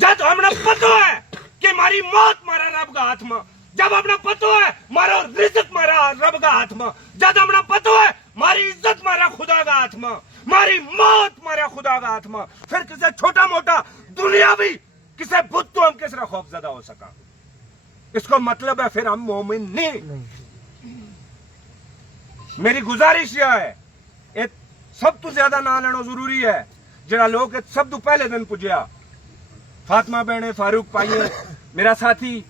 जब हमने पतो है कि मारी मौत मारा रब का हाथ में, जब हमने पतो है मारो रिज़्क मारा रब का हाथ में, जब हमने पतो है मारी इज्जत मारा खुदा का हाथ में, मारी मौत मारा खुदा का हाथ में, फिर किसे छोटा मोटा दुनियावी किसे बुत तो हम किस खौफजदा हो सका। इसको मतलब है फिर हम मोमिन नहीं। मेरी गुजारिश यह है, एक सब तो ज्यादा ना लेना जरूरी है। जरा लोग सब तो पहले दिन पुजया, फातिमा बहन है, फारूक भाई है, मेरा साथी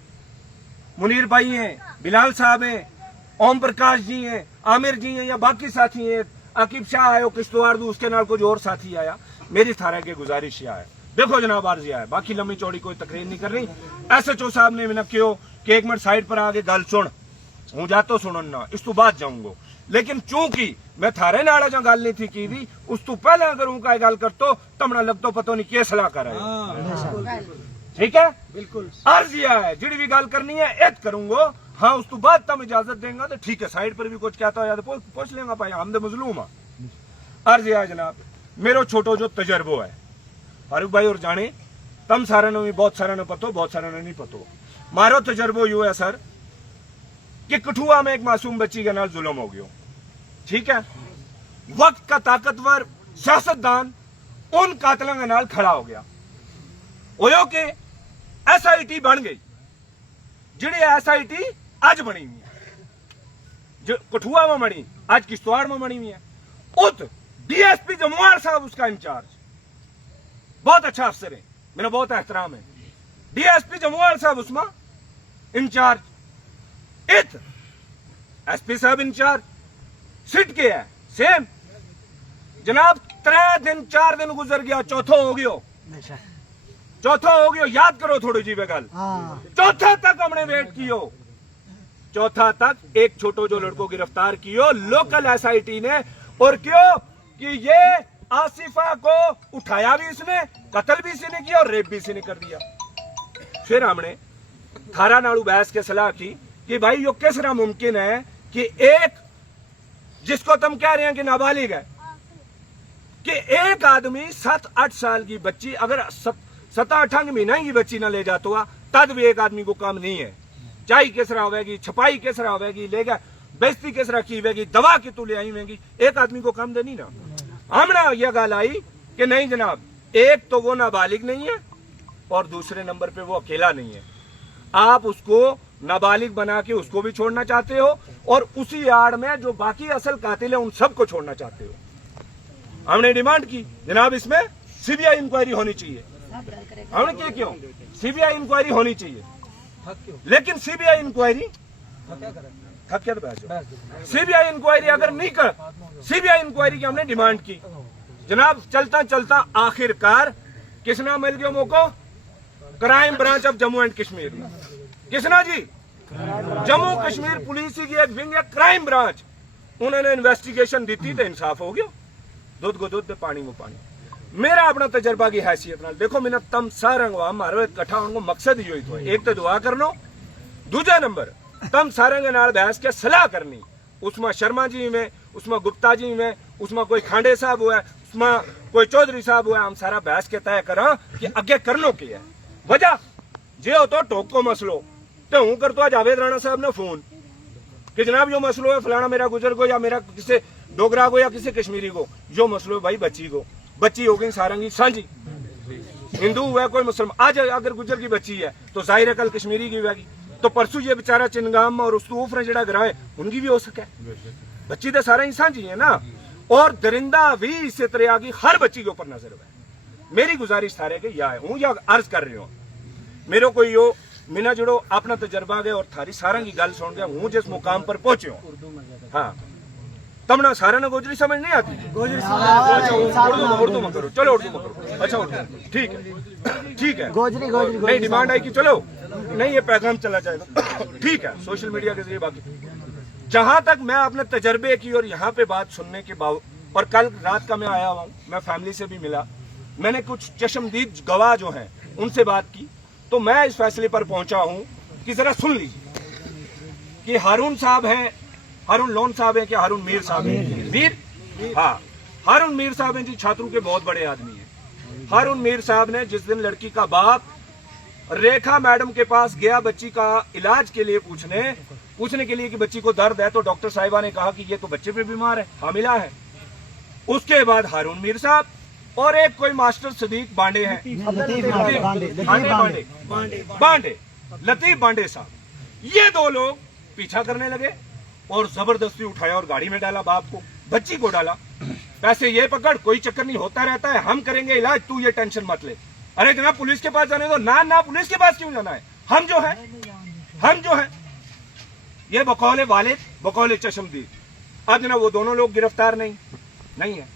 मुनीर भाई हैं, बिलाल साहब हैं, ओम प्रकाश जी हैं, आमिर जी हैं, या बाकी साथी हैं, आकिब शाह आयो किश्तवाड़ दू, उसके नाल कुछ और साथी आया। मेरी थारे के गुजारिश यह है, देखो जनाब आर्जिया है, बाकी लंबी चौड़ी कोई तकरीर नहीं कर रही। SHO साहब ने मैंने क्यों कि एक मिनट साइड पर आके गल सुन, हूं जातो सुनन ना, इस तो बाद जाऊंगा। लेकिन चूंकि मैं थारे नाल जो गल नहीं थी की भी, उस तो पहले अगर उनका गल करतो तमना लगतो पतो नहीं के सलाह कर रहे। ठीक है, बिल्कुल अर्जिया है, जिड़ी भी गल करनी है ऐद करूंगा। हाँ, उस तो बाद तुम इजाजत देंगे तो ठीक है, साइड पर भी कुछ कहता हो तो पूछ लेंगे भाई, हम तो मजलूम है। अर्जिया है जनाब, मेरो छोटो जो तजर्बो है फारूक भाई और जाने तम सारे ने भी बहुत सारे ने पतो, बहुत सारे ने नहीं पतो। मारो तजर्बो यू है सर कि कठुआ में एक मासूम बच्ची के नाल जुल्म हो गयो। ठीक है, वक्त का ताकतवर सियासतदान उन कातलों के नाल खड़ा हो गया। ओयो के SIT बन गई, जिहड़ी SIT आज बनी हुई है, जो कठुआ में बनी, आज किश्तवाड़ में बनी हुई है। उत DSP जमुआर साहब उसका इंचार्ज, बहुत अच्छा अफसर है, मेरा बहुत एहतराम है। DSP जमुआर साहब उसमें इंचार्ज, इत SP साहब इंचार्ज, सिट के है सेम। जनाब 3 दिन 4 दिन गुजर गया, चौथो हो गयो, चौथा हो गयो। याद करो थोड़ी जी गल, चौथा तक हमने वेट कियो, चौथा तक एक छोटो जो लड़को गिरफ्तार कियो लोकल SIT ने। और क्यों कि ये आसिफा को उठाया भी इसने, कत्ल भी इसी ने किया और रेप भी इसी ने कर दिया। फिर हमने थारा नाड़ू बहस के सलाह की कि भाई यो किस तरह मुमकिन है कि एक जिसको तुम कह रहे हैं कि नाबालिग है, कि एक आदमी 7-8 साल की बच्ची अगर 7-8 महीना की बच्ची ना ले जाता हुआ तद भी एक आदमी को काम नहीं है। चाय किस तरह होगी, छपाई किस तरह होगी, लेगा बेइज्जती किस तरह की होगी, दवा की तू ले आई होगी, एक आदमी को काम देनी ना। हमने यह गल आई कि नहीं जनाब, एक तो वो नाबालिग नहीं है और दूसरे नंबर पे वो अकेला नहीं है। आप उसको नाबालिग बना के उसको भी छोड़ना चाहते हो और उसी आड़ में जो बाकी असल कातिल है उन सबको छोड़ना चाहते हो। हमने डिमांड की जनाब इसमें CBI इंक्वायरी होनी चाहिए। हमने क्या क्यों CBI इंक्वायरी होनी चाहिए, लेकिन CBI इंक्वायरी CBI इंक्वायरी अगर नहीं कर, CBI इंक्वायरी की हमने डिमांड की जनाब। चलता चलता आखिरकार किसना मिल गया मौका, crime branch of Jammu and Kashmir. Kisna ji, Jammu Kashmir police की एक विंग है क्राइम ब्रांच, उन्होंने इन्वेस्टिगेशन दी थी तो इंसाफ हो गया। दूध को दूध पानी को पानी। मेरा अपना तजर्बा की हैसियत नाल देखो, मैंने तम सारा मारो इकट्ठा होने मकसद ही तो एक तो दुआ कर लो, दूजा नंबर तम सारे के नाल बहस के सलाह करनी। उसमें शर्मा जी में, उसमें गुप्ता जी में, उसमें कोई खांडे साहब हुआ है, उसमें कोई चौधरी साहब हुआ है। हम सारा बहस के तय करा कि अगे करनो की है वजह जे हो तो टोको मसलो तो हूं करतो जावेद राणा साहब ने फोन कि जनाब यो मसलो है फलाना मेरा गुजर को या मेरा किसी डोगरा को या किसी कश्मीरी को, जो मसलो है भाई बच्ची को, बच्ची हो गई सारंगी साझी, हिंदू हुआ कोई मुसलमान। आज अगर गुजर की बच्ची है तो जाहिर है कल कश्मीरी की होगी, तो परसों ये बेचारा चिनगाम और उस्तूफ ने जड़ा गिराए उनकी भी हो सके। बच्ची तो सारा ही साझी है ना, और दरिंदा भी इसी तरह की हर बच्ची के ऊपर नजर है। मेरी गुजारिश थारे के या हूं या अर्ज कर रही हूं, मेरे को यो मिना जुड़ो अपना तजर्बा गए और थारी सारा की गल सुन गया हूं जिस मुकाम पर पहुंचे हो। हाँ, तमना सारा ने गोजरी समझ नहीं आती, अच्छा उर्दू में करो, चलो उर्दू में करो, अच्छा उर्दू ठीक है, ठीक है, गोजरी नहीं डिमांड आई कि चलो नहीं ये पैगाम चला जाएगा, ठीक है, सोशल मीडिया के जरिए। बाकी जहां तक मैं अपने तजर्बे की और यहाँ पे बात सुनने के बाद, और कल रात का मैं आया हुआ हूँ, मैं फैमिली से भी मिला, मैंने कुछ चश्मदीद गवाह जो हैं उनसे बात की, तो मैं इस फैसले पर पहुंचा हूं कि जरा सुन लीजिए कि हारून साहब हैं, हारून लोन साहब हैं, क्या हारून मीर साहब हैं, मीर, हाँ हारून मीर साहब हैं जी, छात्रों के बहुत बड़े आदमी हैं। हारून मीर साहब ने जिस दिन लड़की का बाप रेखा मैडम के पास गया बच्ची का इलाज के लिए पूछने के लिए कि बच्ची को दर्द है, तो डॉक्टर साहिबा ने कहा कि ये तो बच्चे पे बीमार है, हामिला है। उसके बाद हारून मीर साहब और एक कोई मास्टर सदीक बांडे हैं, लतीफ बांडे साहब, ये दो लोग पीछा करने लगे और जबरदस्ती उठाया और गाड़ी में डाला, बाप को बच्ची को डाला। पैसे ये पकड़, कोई चक्कर नहीं, होता रहता है, हम करेंगे इलाज, तू ये टेंशन मत ले। अरे जनाब पुलिस के पास जाने दो। ना पुलिस के पास क्यों जाना है, हम जो है ये बकौले वालिद बकौले चशमदीद। अब जनाब वो दोनों लोग गिरफ्तार नहीं है,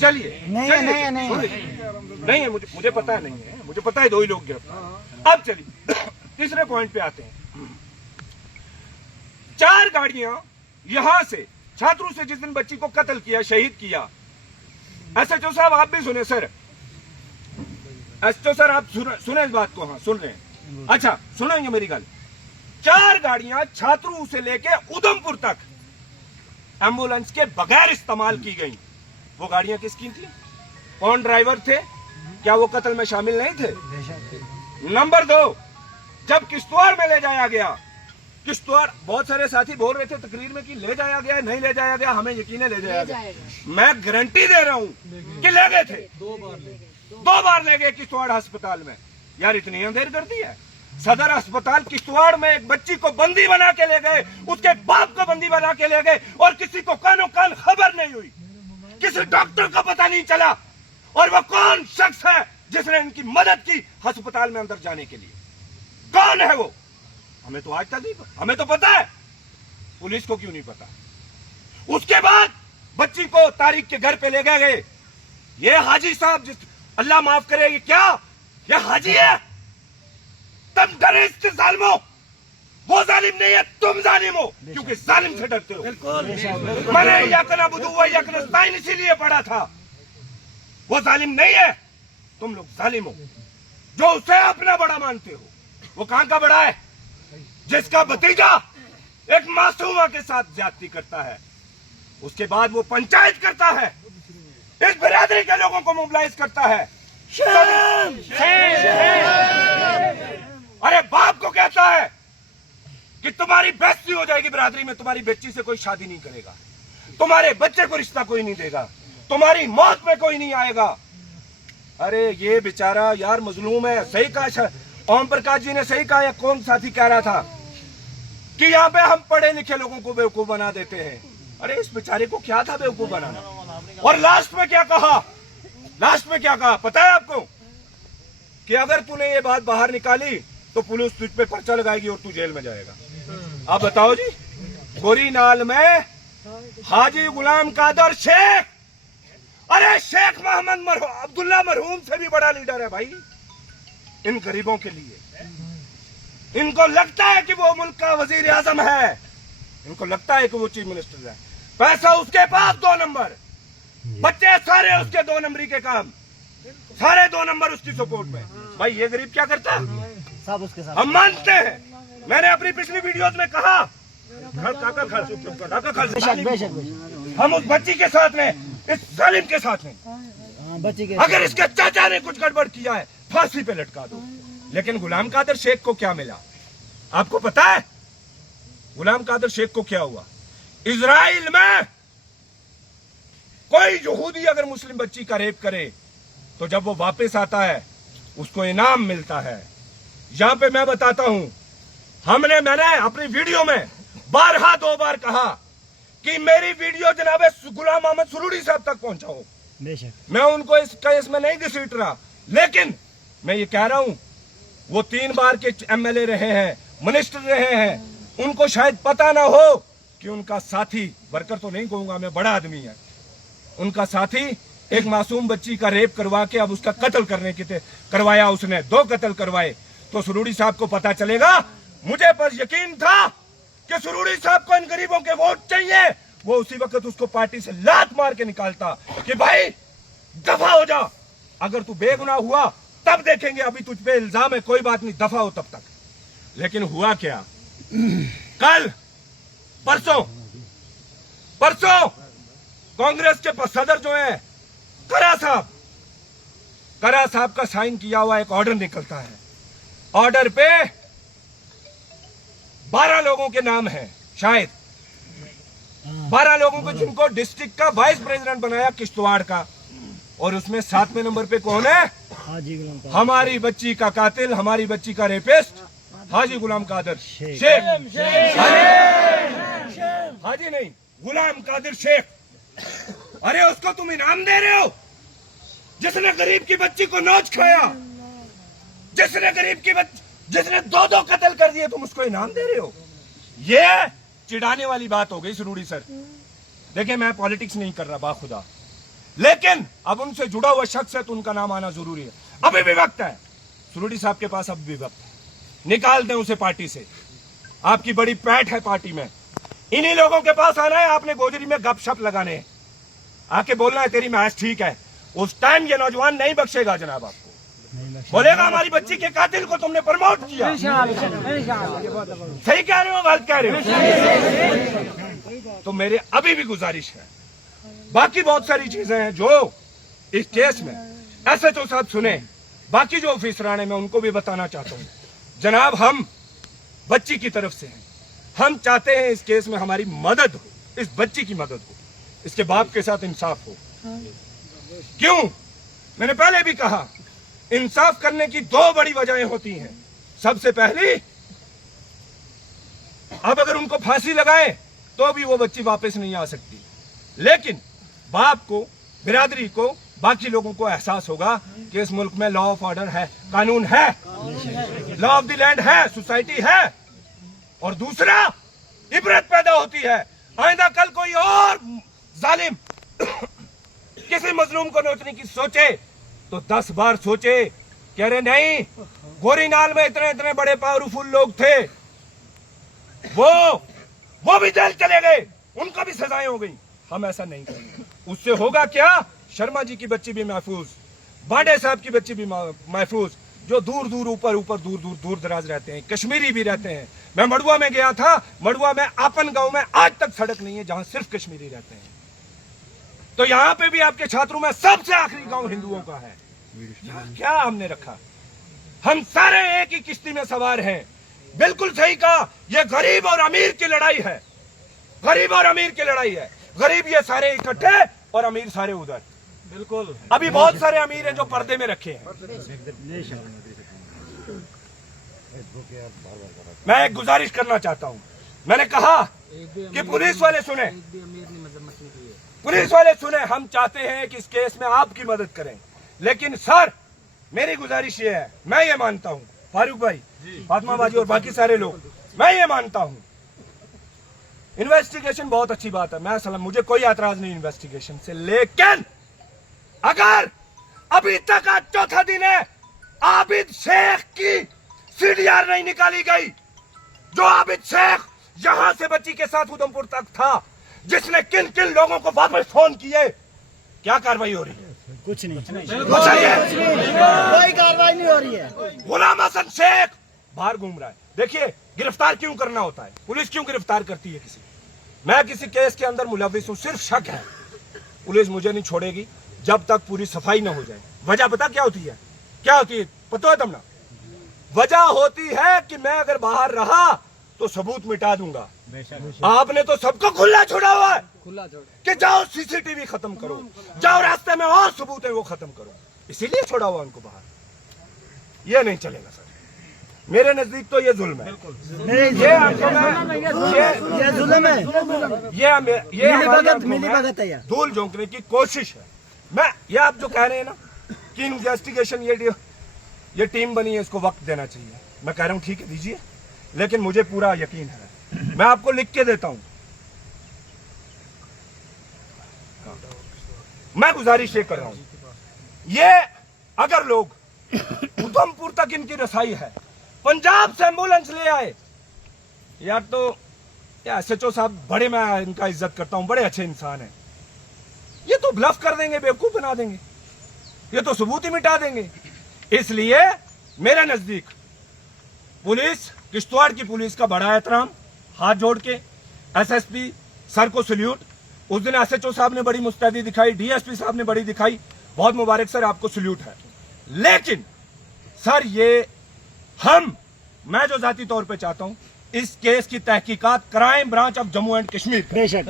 चलिए नहीं है, मुझे पता है नहीं है, मुझे पता है दो ही लोग गिरफ्तार। अब चलिए तीसरे पॉइंट पे आते हैं। 4 गाड़ियां यहां से छात्रों से जिस दिन बच्ची को कत्ल किया, शहीद किया, एसएचओ साहब आप भी सुने सर, एसएचओ सर आप सुने इस बात को? हाँ सुन रहे हैं, अच्छा सुनेंगे मेरी गल। 4 गाड़ियां छात्रों से लेके उधमपुर तक एम्बुलेंस के बगैर इस्तेमाल की गई। वो गाड़ियां किसकी थी? कौन ड्राइवर थे? क्या वो कत्ल में शामिल नहीं थे? नंबर 2, जब किश्तवाड़ में ले जाया गया, किश्तवाड़ बहुत सारे साथी बोल रहे थे तकरीर में कि ले जाया गया, नहीं ले जाया गया, हमें यकीन है ले जाया गया। मैं गारंटी दे रहा हूं कि ले गए थे, 2 बार ले गए किश्तवाड़ अस्पताल में। यार इतनी अंधेर कर दी है। सदर अस्पताल किश्तवाड़ में एक बच्ची को बंदी बना के ले गए, उसके बाप को बंदी बना के ले गए और किसी को कानो कान खबर नहीं हुई, किसी डॉक्टर को पता नहीं चला। और वो कौन शख्स है जिसने इनकी मदद की अस्पताल में अंदर जाने के लिए? कौन है वो? हमें तो आज तक नहीं, हमें तो पता है, पुलिस को क्यों नहीं पता? उसके बाद बच्ची को तारिक के घर पे ले गए। ये हाजी साहब, जिस अल्लाह माफ करे, ये क्या ये हाजी है? तुम डरे इससे जालिमो, वो जालिम नहीं है, तुम जालिम हो, क्योंकि जालिम से डरते हो। मैंने यकना बुदू व यकना नस्ताइन इसीलिए पढ़ा था। वो जालिम नहीं है, तुम लोग जालिम हो जो उसे अपना बड़ा मानते हो। वो कहां का बड़ा है? जिसका भतीजा एक मासूमा के साथ ज्यादती करता है, उसके बाद वो पंचायत करता है, इस बिरादरी के लोगों को मोबिलाइज करता है। अरे बाप को कहता है कि तुम्हारी बेइज्जती हो जाएगी बिरादरी में, तुम्हारी बच्ची से कोई शादी नहीं करेगा, तुम्हारे बच्चे को रिश्ता कोई नहीं देगा, तुम्हारी मौत में कोई नहीं आएगा। अरे ये बेचारा यार मजलूम है। सही कहा ओम प्रकाश जी ने, सही कहा। कौन साथी कह रहा था कि यहाँ पे हम पढ़े लिखे लोगों को बेवकूफ बना देते हैं। अरे इस बेचारे को क्या था बेवकूफ बनाना? और लास्ट में क्या कहा? पता है आपको कि अगर तूने ये बात बाहर निकाली तो पुलिस तुझ पे पर्चा लगाएगी और तू जेल में जाएगा। आप बताओ जी, गोरी नाल में हाजी गुलाम कादर शेख, अरे शेख मोहम्मद अब्दुल्ला मरहूम से भी बड़ा लीडर है भाई इन गरीबों के लिए। इनको लगता है कि वो मुल्क का वजीर आजम है, इनको लगता है कि वो चीफ मिनिस्टर है, पैसा उसके पास 2 नंबर, बच्चे सारे उसके 2 नंबरी के काम, सारे 2 नंबर उसकी सपोर्ट में। भाई ये गरीब क्या करता है? सब उसके साथ हम मानते हैं। मैंने अपनी पिछली वीडियोस में कहा, हम उस बच्ची के साथ में, इस जालिम के साथ में, बच्ची के अगर इसके चाचा ने कुछ गड़बड़ किया है फांसी पे लटका दो। लेकिन गुलाम कादर शेख को क्या मिला? आपको पता है गुलाम कादर शेख को क्या हुआ? इजराइल में कोई यहूदी अगर मुस्लिम बच्ची का रेप करे तो जब वो वापस आता है उसको इनाम मिलता है। यहां पे मैं बताता हूं, मैंने अपनी वीडियो में 2 बार कहा कि मेरी वीडियो जनाबे गुलाम मोहम्मद सुरूरी साहब तक पहुंचाओ। मैं उनको इस केस में नहीं घसीट रहा, लेकिन मैं ये कह रहा हूं वो 3 बार के एमएलए रहे हैं, मिनिस्टर रहे हैं, उनको शायद पता ना हो कि उनका साथी, वर्कर तो नहीं कहूंगा मैं, बड़ा आदमी है, उनका साथी एक मासूम बच्ची का रेप करवा के अब उसका कत्ल करवाया, उसने 2 कत्ल करवाए। तो सुरूरी साहब को पता चलेगा। मुझे पर यकीन था कि सुरूरी साहब को इन गरीबों के वोट चाहिए, वो उसी वक्त उसको पार्टी से लात मार के निकालता कि भाई दफा हो जा, अगर तू बेगुनाह हुआ तब देखेंगे, अभी तुझ पे इल्जाम है, कोई बात नहीं, दफा हो तब तक। लेकिन हुआ क्या? कल परसों कांग्रेस के सदर जो है करा साहब का साइन किया हुआ एक ऑर्डर निकलता है। ऑर्डर पे 12 लोगों के नाम हैं, शायद 12 लोगों को, जिनको डिस्ट्रिक्ट का वाइस प्रेसिडेंट बनाया किश्तवाड़ का, और उसमें 7वें नंबर पे कौन है? हमारी बच्ची का कातिल, हमारी बच्ची का रेपिस्ट हाजी गुलाम कादिर शेख। हाजी नहीं, गुलाम कादिर शेख। अरे उसको तुम इनाम दे रहे हो, जिसने गरीब की बच्ची को नोच खाया, जिसने गरीब की बच्ची, जिसने 2 कत्ल कर दिए, तुम उसको इनाम दे रहे हो। ये चिढ़ाने वाली बात हो गई सुरूरी सर। देखिए मैं पॉलिटिक्स नहीं कर रहा बाखुदा, लेकिन अब उनसे जुड़ा हुआ शख्स है तो उनका नाम आना जरूरी है। अभी भी वक्त है, सुरूरी साहब के पास अभी भी वक्त है, निकाल दें उसे पार्टी से। आपकी बड़ी पैठ है पार्टी में, इन्हीं लोगों के पास आना है, आपने गोजरी में गपशप लगाने हैं, आके बोलना है तेरी मैच ठीक है। उस टाइम ये नौजवान नहीं बख्शेगा जनाब, आपको बोलेगा हमारी बच्ची के कातिल को तुमने प्रमोट किया। सही कह रहे हो, गलत कह रहे हो? तो मेरे अभी भी गुजारिश है, बाकी बहुत सारी चीजें हैं जो इस केस में SHO साहब सुने, बाकी जो ऑफिसरान है मैं उनको भी बताना चाहता हूँ। जनाब हम बच्ची की तरफ से हैं, हम चाहते हैं इस केस में हमारी मदद हो, इस बच्ची की मदद हो, इसके बाप के साथ इंसाफ हो। क्यों? मैंने पहले भी कहा, इंसाफ करने की 2 बड़ी वजहें होती हैं। सबसे पहली, अब अगर उनको फांसी लगाए तो भी वो बच्ची वापस नहीं आ सकती, लेकिन बाप को, बिरादरी को, बाकी लोगों को एहसास होगा कि इस मुल्क में लॉ ऑफ ऑर्डर है, कानून है, लॉ ऑफ द लैंड है, सोसाइटी है। और दूसरा, इबरत पैदा होती है। आइंदा कल कोई और जालिम किसी मजलूम को नोचने की सोचे तो 10 बार सोचे कि अरे नहीं, गोरीनाल में इतने इतने बड़े पावरफुल लोग थे, वो भी जेल चले गए, उनको भी सजाएं हो गई, हम ऐसा नहीं करेंगे। उससे होगा क्या? शर्मा जी की बच्ची भी महफूज, बांडे साहब की बच्ची भी महफूज, जो दूर दूर दूर दराज रहते हैं, कश्मीरी भी रहते हैं। मैं मड़ुआ में गया था, मड़ुआ में आपन गांव में आज तक सड़क नहीं है जहां सिर्फ कश्मीरी रहते हैं। तो यहाँ पे भी आपके छात्रों में सबसे आखिरी गांव हिंदुओं का है। क्या हमने रखा? हम सारे एक ही किश्ती में सवार हैं। बिल्कुल सही कहा, ये गरीब और अमीर की लड़ाई है, गरीब और अमीर की लड़ाई है। गरीब ये सारे इकट्ठे और अमीर सारे उधर। बिल्कुल, अभी बहुत सारे अमीर हैं जो पर्दे में रखे हैं। मैं एक गुजारिश करना चाहता हूं, मैंने कहा कि पुलिस वाले सुने, पुलिस वाले सुने, हम चाहते हैं कि इस केस में आपकी मदद करें, लेकिन सर मेरी गुजारिश ये है, मैं ये मानता हूं, फारूक भाई, फातिमा बाजी और बाकी सारे लोग, मैं ये मानता हूं इन्वेस्टिगेशन बहुत अच्छी बात है, मैं सलाम, मुझे कोई एतराज नहीं इन्वेस्टिगेशन से, लेकिन अगर अभी तक आज 4था दिन है, आबिद शेख की CDR नहीं निकाली गई, जो आबिद शेख यहां से बच्ची के साथ उधमपुर तक था, जिसने किन किन लोगों को वापस फोन किए, क्या कार्रवाई हो रही है? कुछ नहीं, कोई कार्रवाई नहीं हो रही है। गुलाम हसन शेख बाहर घूम रहा है। देखिए गिरफ्तार क्यों करना होता है, पुलिस क्यों गिरफ्तार करती है किसी? मैं किसी केस के अंदर मुलविस हूं, सिर्फ शक है, पुलिस मुझे नहीं छोड़ेगी जब तक पूरी सफाई न हो जाए। वजह पता क्या होती है? क्या होती है पता है तुमने? वजह होती है कि मैं अगर बाहर रहा तो सबूत मिटा दूंगा। आपने तो सबको खुला छोड़ा हुआ है, खुला छोड़ कि जाओ CCTV खत्म करो, जाओ रास्ते में और सबूत है वो खत्म करो, इसीलिए छोड़ा हुआ उनको बाहर। ये नहीं चलेगा सर, मेरे नजदीक तो ये जुल्म है। ये आपको ये जुल्म है, मिली भगत है, धूल झोंकने की कोशिश है। मैं ये आप जो कह रहे हैं ना कि इन्वेस्टिगेशन ये टीम बनी है, इसको वक्त देना चाहिए, मैं कह रहा हूँ ठीक है दीजिए, लेकिन मुझे पूरा यकीन है, मैं आपको लिख के देता हूं। मैं गुजारिश ये कर रहा हूं, ये अगर लोग उधमपुर तक इनकी रसाई है, पंजाब से एम्बुलेंस ले आए यार, तो SHO साहब बड़े, मैं इनका इज्जत करता हूं, बड़े अच्छे इंसान हैं, ये तो ब्लफ कर देंगे, बेवकूफ बना देंगे, ये तो सबूत ही मिटा देंगे। इसलिए मेरे नजदीक पुलिस, किश्तवाड़ की पुलिस का बड़ा एहतराम, हाथ जोड़ के SSP सर को सल्यूट। उस दिन SHO साहब ने बड़ी मुस्तैदी दिखाई, DSP साहब ने बड़ी दिखाई, बहुत मुबारक सर, आपको सल्यूट है। लेकिन सर ये मैं जो जाती तौर पे चाहता हूं, इस केस की तहकीकात crime branch of Jammu and Kashmir बेशक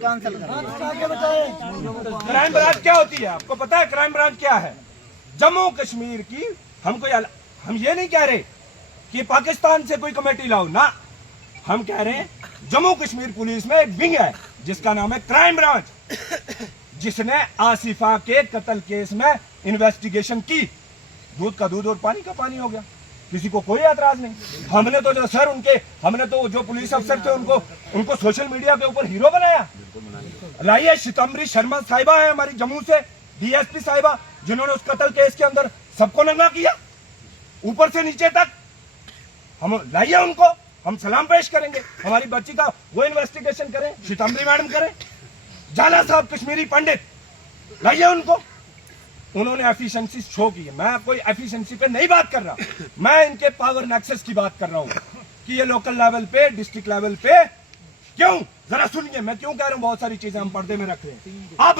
कैंसिल क्राइम ब्रांच क्या होती है? आपको पता है क्राइम ब्रांच क्या है? जम्मू कश्मीर की हम ये नहीं कह रहे कि पाकिस्तान से कोई कमेटी लाओ ना, हम कह रहे हैं जम्मू कश्मीर पुलिस में एक विंग है जिसका नाम है क्राइम ब्रांच, जिसने आसिफा के कत्ल केस में इन्वेस्टिगेशन की। दूध का दूध और पानी का पानी हो गया, किसी को कोई एतराज नहीं। हमने तो जो पुलिस अफसर थे उनको सोशल मीडिया के ऊपर हीरो बनाया। लाइए, सितम्बरी शर्मा साहिबा है हमारी जम्मू से, डीएसपी साहिबा, जिन्होंने उस कत्ल केस के अंदर सबको नंगा किया ऊपर से नीचे तक। हम लाइए उनको, हम सलाम पेश करेंगे। हमारी बच्ची का वो इन्वेस्टिगेशन करें, सितम्बरी मैडम करें, झाला साहब कश्मीरी पंडित, लाइए उनको। उन्होंने एफिशिएंसी शो की है। मैं कोई एफिशिएंसी पे नहीं बात कर रहा, मैं इनके पावर नेक्सस की बात कर रहा हूं कि ये लोकल लेवल पे, डिस्ट्रिक्ट लेवल पे क्यों, जरा सुनिए मैं क्यों कह रहा हूं। बहुत सारी चीजें हम पर्दे में रख रहे हैं। आप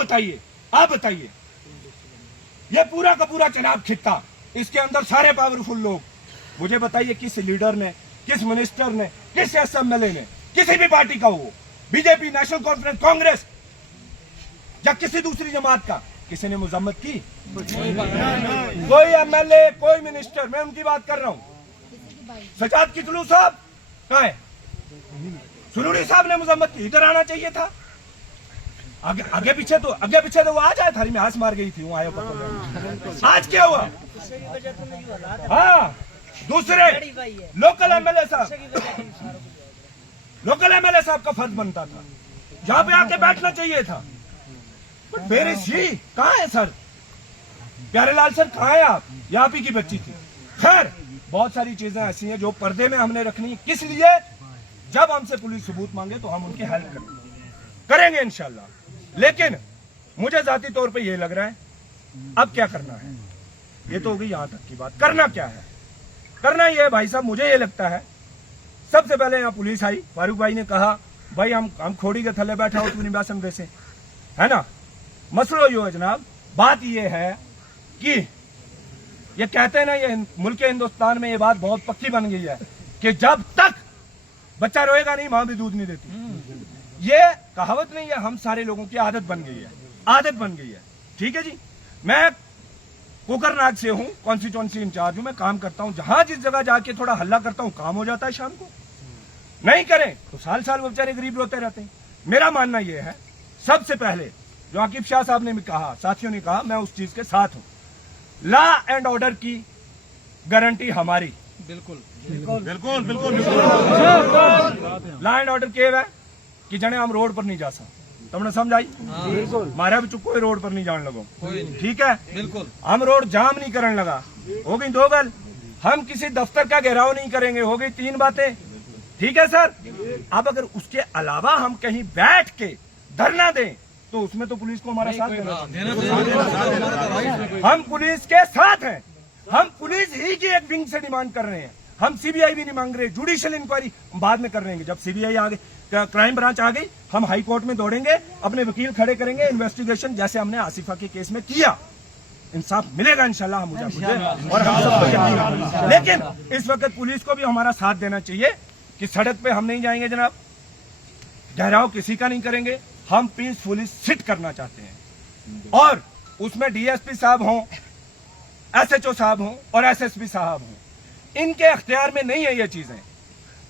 बताइए, ये पूरा का पूरा चनाब खित्ता, इसके अंदर सारे पावरफुल लोग, मुझे बताइए किस लीडर ने, किस मिनिस्टर ने, किस एमएलए ने, किसी भी पार्टी का हो, बीजेपी, नेशनल कॉन्फ्रेंस, कांग्रेस या किसी दूसरी जमात का, किसी ने मजम्मत की? कोई एमएलए, कोई मिनिस्टर, मैं उनकी बात कर रहा हूं। सजाद कितलू साहब कहाँ है? सुरूरी साहब ने मजम्मत की, इधर आना चाहिए था। आगे पीछे तो वो आ जाए, थारी में हाथ मार गई थी, वो आया पता। आज क्या हुआ? हाँ, दूसरे लोकल एमएलए साहब का फर्ज बनता था, यहाँ पे आके बैठना चाहिए था। बट मेरे सी कहाँ है सर? प्यारेलाल सर कहाँ है आप? यहाँ की बच्ची थी। खैर, बहुत सारी चीजें ऐसी हैं जो पर्दे में हमने रखनी। किस लिए? जब हमसे पुलिस सबूत मांगे तो हम उनकी हेल्प करेंगे इंशाल्लाह। लेकिन मुझे जाती तौर पे ये लग रहा है, अब क्या करना है? ये तो हो गई यहां तक की बात। करना क्या है? करना ये है भाई साहब, मुझे ये लगता है सबसे पहले यहाँ पुलिस आई, फारूक भाई ने कहा भाई हम खोड़ी के थल्ले बैठा हो, तू निवासन वैसे, है ना? मसलो यो है जनाब, बात ये है कि ये कहते हैं ना, ये मुल्क हिंदुस्तान में ये बात बहुत पक्की बन गई है कि जब तक बच्चा रोएगा नहीं, मां भी दूध नहीं देती। ये कहावत नहीं है, हम सारे लोगों की आदत बन गई है। ठीक है जी, मैं कोकरनाग से हूं, कॉन्स्टिट्यूंसी इंचार्ज हूं, मैं काम करता हूं। जहां जिस जगह जाके थोड़ा हल्ला करता हूं, काम हो जाता है। शाम को नहीं करें तो साल वो बेचारे गरीब रोते रहते हैं। मेरा मानना यह है, सबसे पहले जो आकिब शाह साहब ने भी कहा, साथियों ने कहा, मैं उस चीज के साथ हूं। लॉ एंड ऑर्डर की गारंटी हमारी, बिल्कुल। लॉ एंड ऑर्डर के है कि जने हम रोड पर नहीं जा सकते, तुमने समझाई? मारा भी कोई रोड पर नहीं जाने लगो, ठीक है? बिल्कुल। हम रोड जाम नहीं करने लगा, हो गई 2 गल। हम किसी दफ्तर का घेराव नहीं करेंगे, हो गई 3 बातें, ठीक है सर? अब अगर उसके अलावा हम कहीं बैठ के धरना दें तो उसमें तो पुलिस को हमारा साथ देना चाहिए। हम पुलिस के साथ हैं, हम पुलिस ही की एक विंग से डिमांड कर रहे हैं। हम सीबीआई भी नहीं मांग रहे, जुडिशियल इंक्वायरी बाद में कर रहे हैं। जब सीबीआई आ गई, क्राइम ब्रांच आ गई, हम हाई कोर्ट में दौड़ेंगे, अपने वकील खड़े करेंगे, इन्वेस्टिगेशन जैसे हमने आसिफा के केस में किया। इंसाफ मिलेगा इंशाल्लाह, मुझे और हम सबको यकीन है। लेकिन इस वक्त पुलिस को भी हमारा साथ देना चाहिए कि सड़क पे हम नहीं जाएंगे जनाब, घेराव किसी का नहीं करेंगे, हम पीसफुली सिट करना चाहते हैं। और उसमें डीएसपी साहब हों, एसएचओ साहब हों और एसएसपी साहब हों, इनके अख्तियार में नहीं है ये चीजें।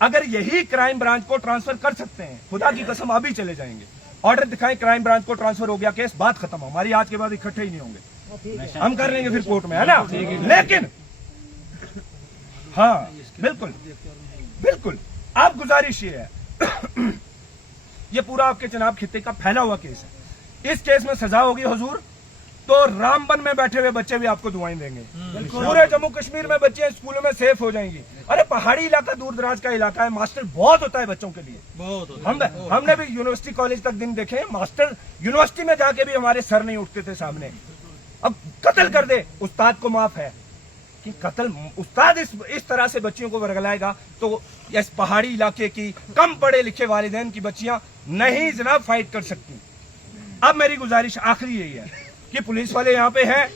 अगर यही क्राइम ब्रांच को ट्रांसफर कर सकते हैं, खुदा की कसम अभी चले जाएंगे। ऑर्डर दिखाएं, क्राइम ब्रांच को ट्रांसफर हो गया केस, बात खत्म। हमारी आज के बाद इकट्ठे ही नहीं होंगे, हम कर लेंगे फिर कोर्ट में, है ना? लेकिन हाँ, बिल्कुल आप गुजारिश ये है, ये पूरा आपके जनाब खित्ते का फैला हुआ केस है। इस केस में सजा होगी हुजूर तो रामबन में बैठे हुए बच्चे भी आपको दुआएं देंगे। पूरे जम्मू कश्मीर में बच्चे स्कूलों में सेफ हो जाएंगी। अरे पहाड़ी इलाका, दूर दराज का इलाका है, मास्टर बहुत होता है बच्चों के लिए, बहुत होता है। हमने भी यूनिवर्सिटी कॉलेज तक दिन देखे, मास्टर यूनिवर्सिटी में जाके भी हमारे सर नहीं उठते थे सामने। अब कत्ल कर दे, उस्ताद को माफ है कि कत्ल, उस्ताद इस तरह से बच्चियों को वर्गलाएगा तो इस पहाड़ी इलाके की कम पढ़े लिखे वालिदैन की बच्चियां नहीं जनाब फाइट कर सकती। अब मेरी गुजारिश आखिरी यही है कि पुलिस वाले यहाँ पे हैं,